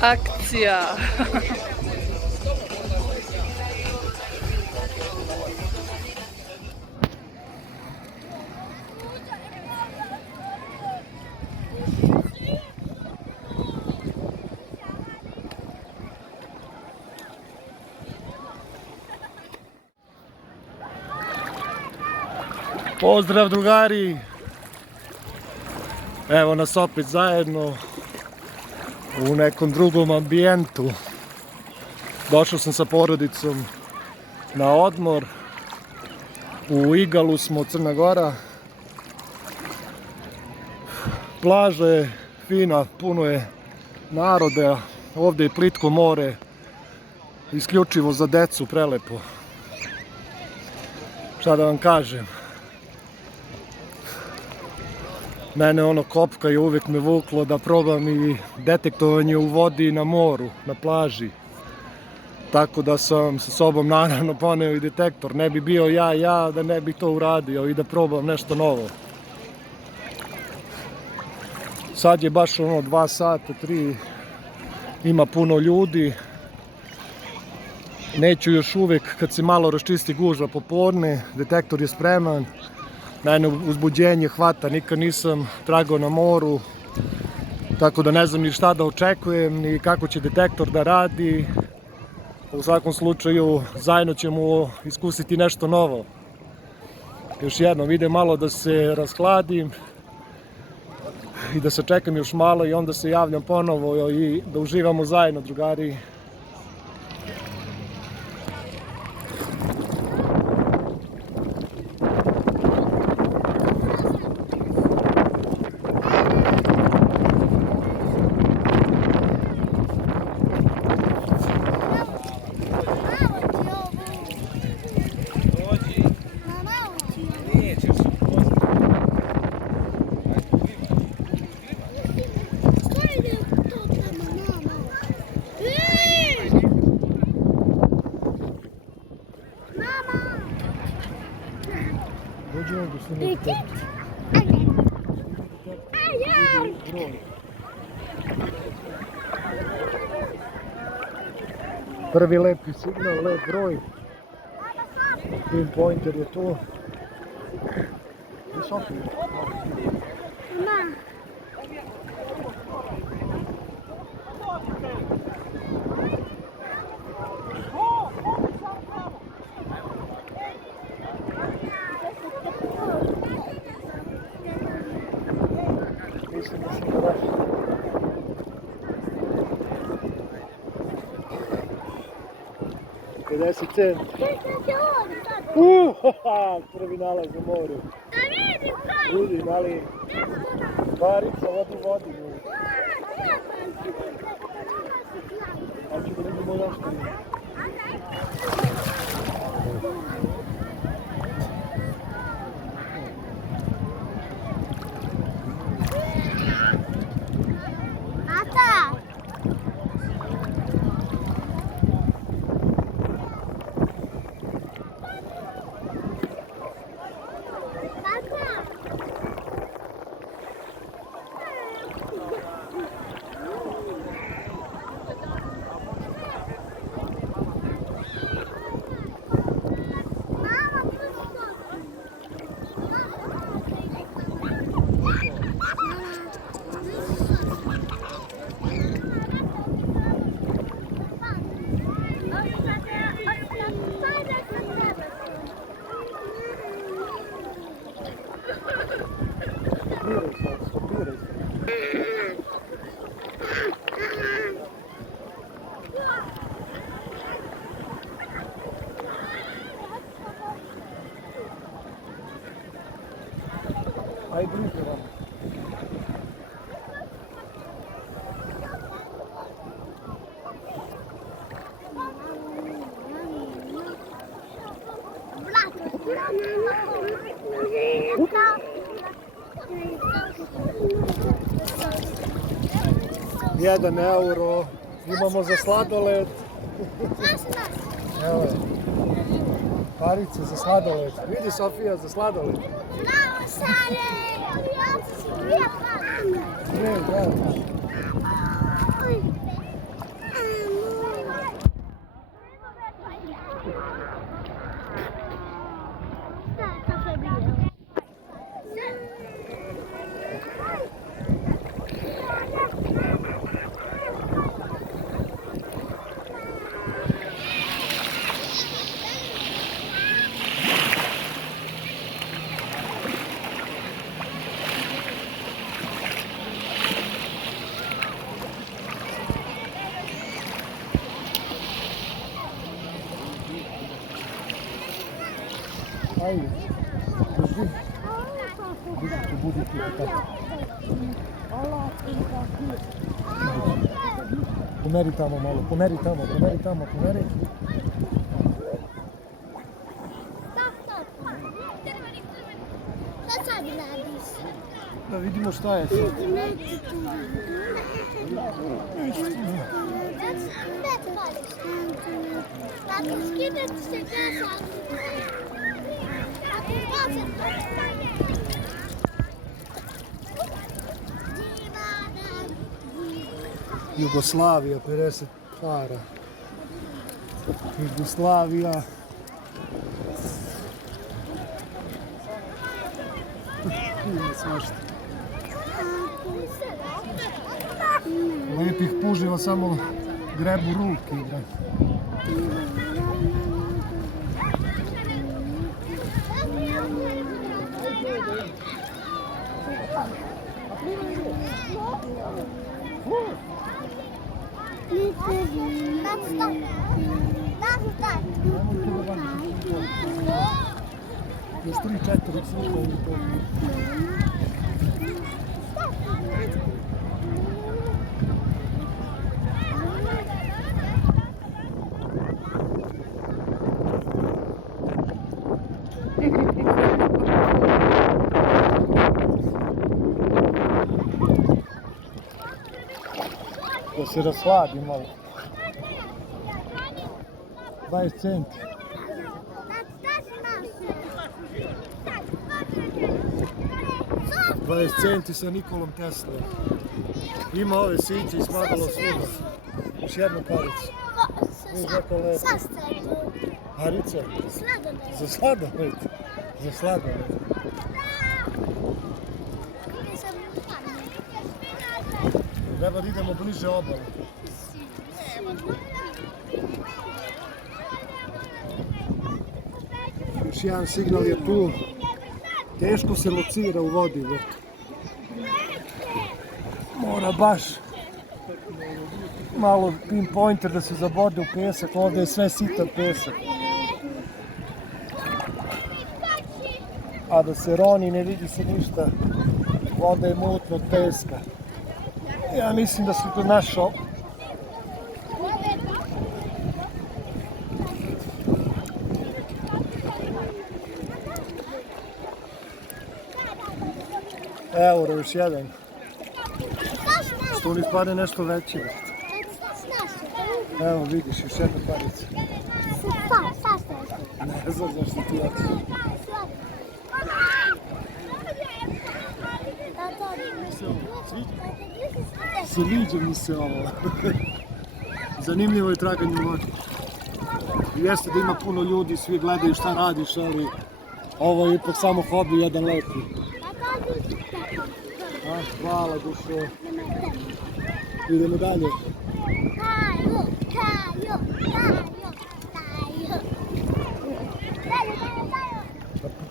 Akcija! Pozdrav drugari! Evo nas opet zajedno u nekom drugom ambijentu. Došao sam sa porodicom na odmor. U Igalu smo, Crna Gora. Plaža je fina, puno je naroda. Ovdje je plitko more, isključivo za decu, prelepo. Šta da vam kažem? Mene ono kopka i uvijek me vuklo da probam i detektovanje u vodi i na moru, na plaži. Tako da sam sa sobom naravno poneo i detektor. Ne bi bio ja da ne bi to uradio i da probam nešto novo. Sad je baš ono 2 sata, 3, ima puno ljudi. Neću još uvijek, kad se malo raščisti gužva popodne, detektor je spreman. Mene uzbuđenje hvata, nikad nisam tragao na moru, tako da ne znam ni šta da očekujem, ni kako će detektor da radi. U svakom slučaju, zajedno ćemo iskusiti nešto novo. Još jednom, idem malo da se rashladim i da se čekam još malo i onda se javljam ponovo i da uživamo zajedno, drugari. Prvi lepi signal, lep broj. Pinpointer je tu. Visoki. Mislim da sam da. 50 centi. Prvi nalaz u moru. Vidim, ali barica vodi. Hoću da vidimo još što ima. sad, stopiraj se. Ajde, bliže vam. €1 imamo za sladoled. Evo je. Parice za sladoled. Vidi Sofija za sladoled. Ne, da. Ajde, drži. Budi ti tako. Pomeri tamo malo, pomeri tamo, pomeri. Šta sad radiš? Da vidimo šta je sad. Skidati se gasa. Jugoslavija, 50 para. Jugoslavija. Ima svašta. Lepih puživa samo grebu ruke, bre. Još 3-4 slušaju to. Da se rasladi malo. 20 centi. 20 centi sa Nikolom Teslom. Ima ove siće i smadalo svuda. Još jednu paricu. Viš kako lepo. Parica? Za sladoled. Za sladoled. Treba da idemo bliže obale. Još jedan signal je tu. Teško se locira u vodi. Mora baš malo pinpointer da se zabode u pesak. Ovdje je sve sitan pesak. A da se roni ne vidi se ništa. Voda je mutna od peska. Ja mislim da su to našao. Euro još jedan. Što li ispade nešto veće? Evo vidiš još jedna parica. Ne znam zašto ti jaci. Sviđa mi se ovo. Zanimljivo je traganje u vodi. Jeste da ima puno ljudi, svi gledaju šta radiš, ali ovo je ipak samo hobi, jedan lepi. Hvala dušo. Idemo dalje.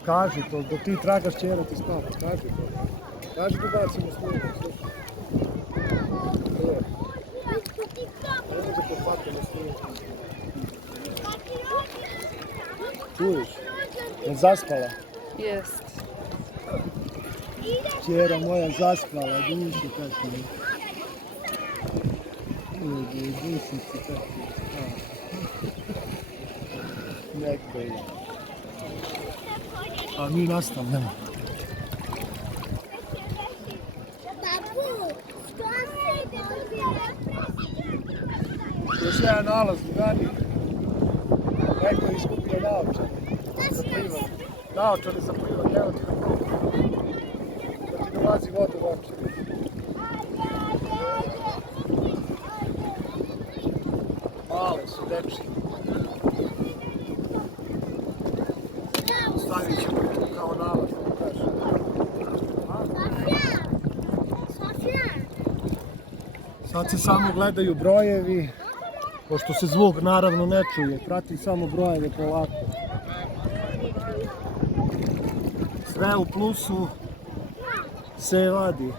Kaži to, dok ti tragaš ćera ti spava, kaži to. Kaži da bacimo snimku, slušaj. Ne može da hvatamo snimku. Čuješ? Je zaspala? Jest. Čera moja zaspala, duši kako je. Dušici kako je. Neka je. A mi nastavljamo. Još jedan nalaz, drugari. Neko je iskupio naočare. Za plivanje. Naočare za plivanje, evo ti ga plivanje. Da ti dolazi voda u oči. Male su, dečije. Stavit ćemo tu kao nalaz, da kažem. Sad se samo gledaju brojevi, pošto se zvuk naravno ne čuje, prati samo brojeve polako. Sve u plusu se vadi.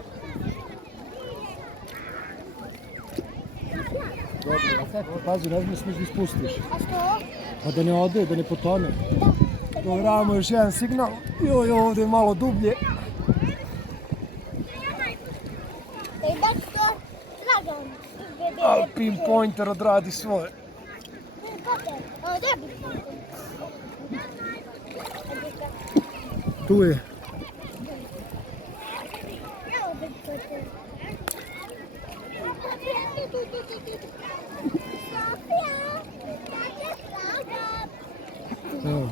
Dobro, pazi, ne smiješ da ispustiš. A što? Pa da ne ode, da ne potone. Dogravamo još jedan signal. Joj, ovdje je malo dublje. Ali pinpointer odradi svoje. Tu je. Evo.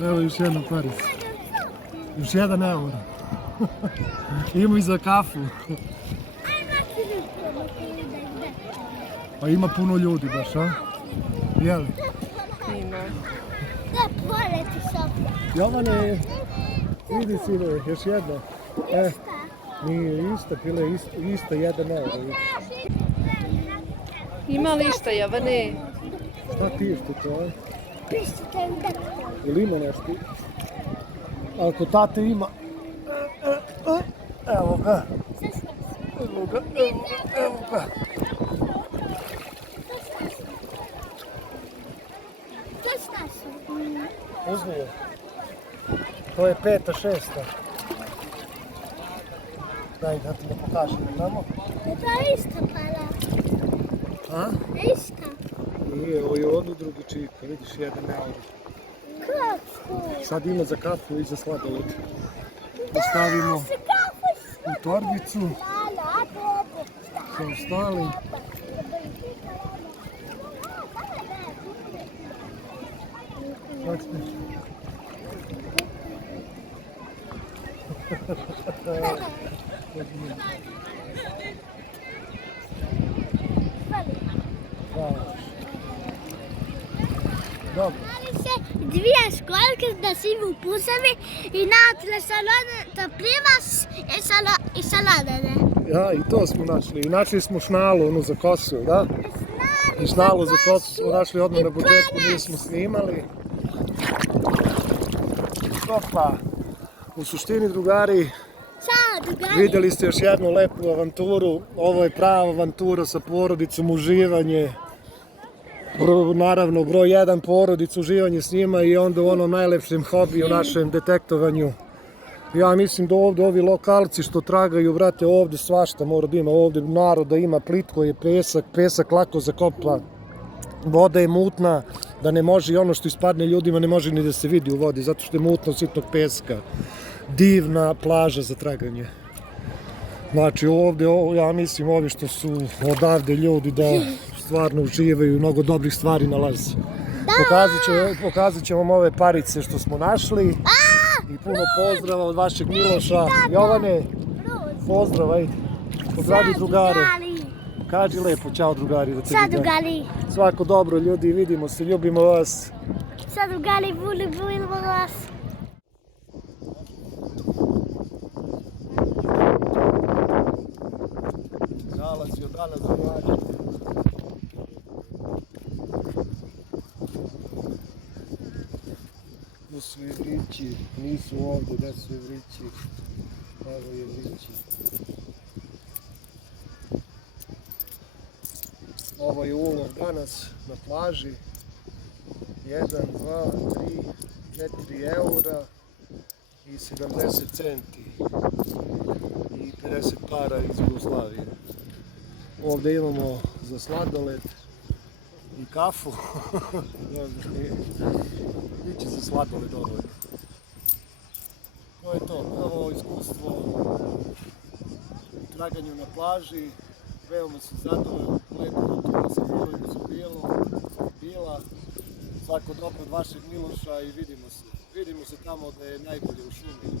Evo još jedna parica. Još 1 euro. Ima i za kafu. Pa ima puno ljudi baš, a? Jel? Ima. Da, poleti Sofija. Jovane, vidi sine, još jedna. Nije ista, pile ista 1 euro. Ima li šta, Jovane? Šta piješ tu to, a? Pišite im da. Ili ima nešto? Ako tate ima... Evo ga. Evo ga, evo ga. Uzmi je. To je 5, 6. Daj da ti ne pokažem tamo. To je ista para. A? Ista. Nije, ovo je od drugi čika, vidiš 1 euro. Kako? Sad ima za kafu i za sladoled. Ostavimo u torbicu. Kao stali. Kako ste? Dobro. Dvije školjke da si mu pusevi i natle salone da plivaš i saladene. Ja, i to smo našli. I našli smo šnalu, onu za kosu, da? I šnalu za kosu smo našli odmah na budžetku, nismo snimali. Opa! U suštini, drugari, vidjeli ste još jednu lepu avanturu. Ovo je prava avantura sa porodicom, uživanje. Naravno, broj 1 porodica, uživanje s njima i onda u onom najlepšem hobiju, našem detektovanju. Ja mislim da ovdje ovi lokalci što tragaju, vrate, ovdje svašta mora da ima, ovdje narod da ima, plitko je pesak, pesak lako zakopa, voda je mutna, da ne može i ono što ispadne ljudima ne može ni da se vidi u vodi, zato što je mutno sitnog peska. Divna plaža za traganje. Znači ovdje, ja mislim, ovi što su odavde ljudi da stvarno uživaju i mnogo dobrih stvari nalaze. Pokazat ćemo vam ove parice što smo našli. I puno pozdrava od vašeg Miloša. Jovane, pozdrav, ajde. Pozdravi drugare. Kaži lepo, čao drugari. Ćao drugari. Svako dobro ljudi, vidimo se, ljubimo vas. Ćao drugari, volimo vas. Nalazi od danas drugari. Tu su igrići, nisu ovdje, gdje su jevrići. Evo jevrići. Ovo je ulov danas na plaži. 1, 2, 3, 4 eura i 70 centi i 50 para iz Jugoslavije. Ovdje imamo za sladoled i kafu. Biće za sladoled dovoljno. To je to, prvo iskustvo u traganju na plaži. Veoma se zadovoljno, lepo rutima sa porodicu bila. Svako dobro od vašeg Miloša i vidimo se. Vidimo se tamo gdje je najbolje u šumi.